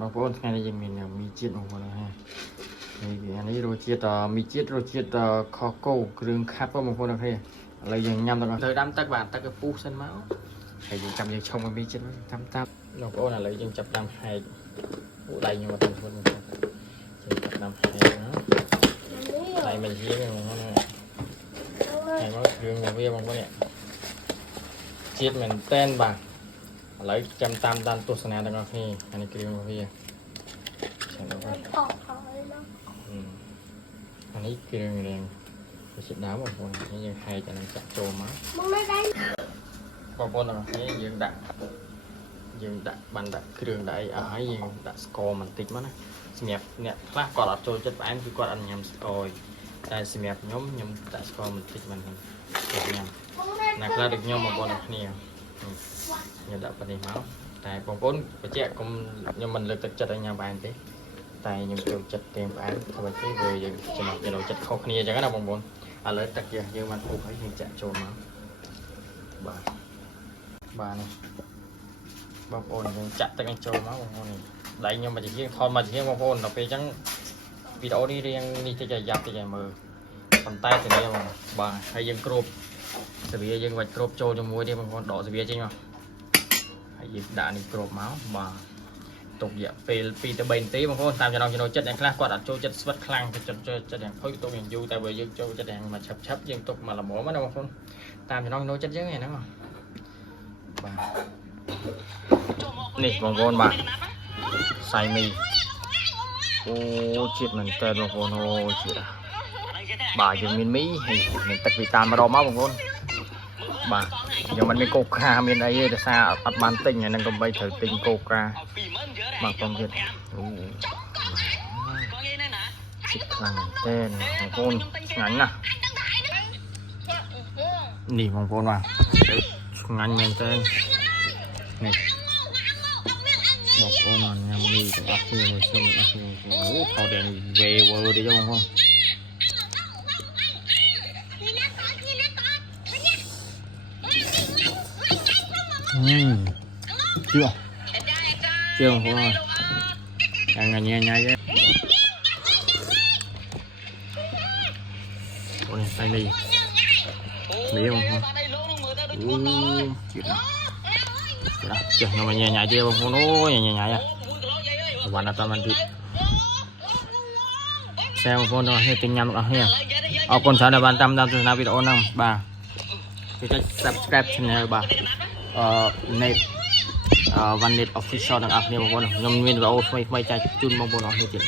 บางคนថ្ងៃនេះយើងមានមីជាតិបងប្អូនណាអានេះរសជាតិមីជាតិរសជាតិខកោគ្រឿងខាប់បងប្អូនណាឥឡូវយើងញ៉ាំទៅដាំទឹកបាទទឹកពុះសិនមកហើយយើងចាំយើងឆុងមីជាតិចាំតាមបងប្អូនឥឡូវយើងចាប់តាមហែកអូដៃខ្ញុំមកទៅបងប្អូនយើងចាប់តាមហែកណាដៃមិនហៀងបងប្អូនណាហើយមកគ្រឿងវាបងប្អូននេះជាតិមែនតែនបាទឥឡូវចាំតាមទស្សនាទាំងអស់គ្នាអានេះគ្រឿងវាចាំដល់បាទអានេះគ្រឿងរៀងវាជាដើមបងប្អូនយើងហែកអានឹងចាក់ចូលមកបងប្អូនទាំងអស់គ្នាយើងដាក់បានដាក់គ្រឿងដាក់អីអស់ហើយយើងដាក់ស្ករបន្តិចមកណាសម្រាប់អ្នកខ្លះគាត់អត់ចូលចិត្តផ្អែមគឺគាត់អត់ញ៉ាំស្ករតែសម្រាប់ខ្ញុំដាក់ស្ករបន្តិចមិនខ្ញុំញ៉ាំអ្នកខ្លះដូចខ្ញុំបងប្អូនទាំងគ្នាខ្ញុំដាក់ប៉ុណ្នេះមកតែបងប្អូនបញ្ជាក់ខ្ញុំមិនលើកទឹកចិត្តឲ្យញ៉ាំផ្អែមទេតែខ្ញុំចូលចិត្តទាំងផ្អែមធ្វើទៅវាយើងចំណុចចូលចិត្តខុសគ្នាអញ្ចឹងណាបងប្អូនឥឡូវទឹកយើងបានពុះហើយយើងចាក់ចូលមកបាទនេះបងប្អូនយើងចាក់ទឹកឲ្យចូលមកបងប្អូននេះដៃខ្ញុំមកជាងថតមកជាងបងប្អូនដល់ពេលអញ្ចឹងវីដេអូនេះរៀងនេះតិចយ៉ាប់តិចឲ្យមើលប៉ុន្តែទៅនេះបងបាទហើយយើងគ្របសាវាយើងវាច់គ្របចូលជាមួយនេះបងប្អូនដកសាវាចេញមកហើយយើងដាក់នេះគ្របមកបាទទុករយៈពេល2 ទៅ 3 នាទីបងប្អូនតាមចំណង់ចំណូលចិត្តអ្នកខ្លះគាត់អត់ចូលចិត្តស្វិតខ្លាំងចិត្តយ៉ាងហុយទុកយ៉ាងយូរតែបើយើងចូលចិត្តយ៉ាងមកឆាប់យើងទុកមកល្មមណាបងប្អូនតាមចំណង់ចំណូលចិត្តយើងហ្នឹងបាទនេះបងប្អូនបាទសៃមីអូជាតិមែនតើបងប្អូនអូជាតិបាទយើងមានមីហើយមានទឹកវីតាម្ដងមកបងប្អូនបាទយើងមិនមានកូក្រាមានអីទេដោយសារអត់បានទិញហ្នឹងកុំបីត្រូវទិញកូក្រាបាទបងទៀតអូជាតិខ្លាំងមែនតើបងប្អូនឆ្ងាញ់ណាស់នេះបងប្អូនបាទឆ្ងាញ់មែនតើនេះបងប្អូនញ៉ាំមីទាំងអស់គ្នាមើលខ្ញុំអស់គ្នាអូថតយ៉ាងវេវើទេបងប្អូនchưa không thôi ngày nhai nhai chứ ôi tay mì không chuyện đó chưa nó mà nhai nhai chưa không nó nhai nhai à bạn là tao mình thịt xem một con thôi hay tình nhầm ở here ở con sao là bạn tâm tâm nào video không bà cái cách subscribe channel bà net One Net Official ទាំងអស់គ្នាបងប្អូនខ្ញុំមានវីដេអូថ្មីចែកជូនបងប្អូនអស់គ្នាទៀត